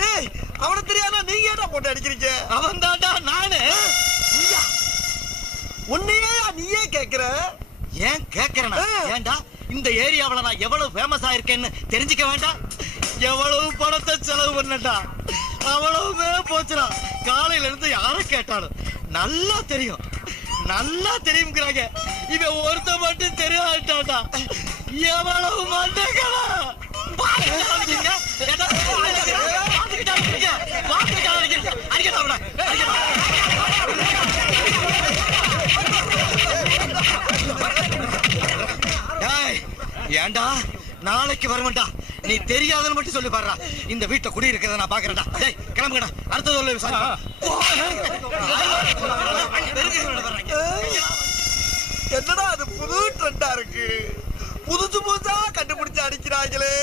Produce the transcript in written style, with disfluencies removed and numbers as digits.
டேய் அவன தெரியாதா நீங்க ஏன்டா போட்டு அடிக்கிறீங்க? அவன் தான்டா நானு. உன்னையே நீயே கேக்குற? ஏன் கேக்குறேனா? ஏன்டா இந்த ஏரியாவுல நான் எவ்வளவு ஃபேமஸ் ஆயிருக்கேன்னு தெரிஞ்சுக்க வேண்டாம்? எவ்வளவு பணத்தை செலவு பண்ணட்டா, அவ்வளவுமே போச்சுடா. காலையில இருந்து யார கேட்டாலும் நல்லா தெரியும் நல்லா தெரியுங்கிறாங்க. இவன் ஒருத்த மட்டும் தெரியாட்டாடா. எவ்வளவு மண்டகளா ஏண்டா நாளைக்கு வருவேன்டா. நீ தெரியாதுன்னு மட்டும் சொல்லி பாடுறா. இந்த வீட்டை குடி இருக்கிறத நான் பாக்குறேன்டா. டேய் கிளம்புங்கடா. அடுத்தது என்னடா அது புது ட்ரெண்டா இருக்கு. புதுசு புதுசா கண்டுபிடிச்சு அடிக்கிறாங்களே.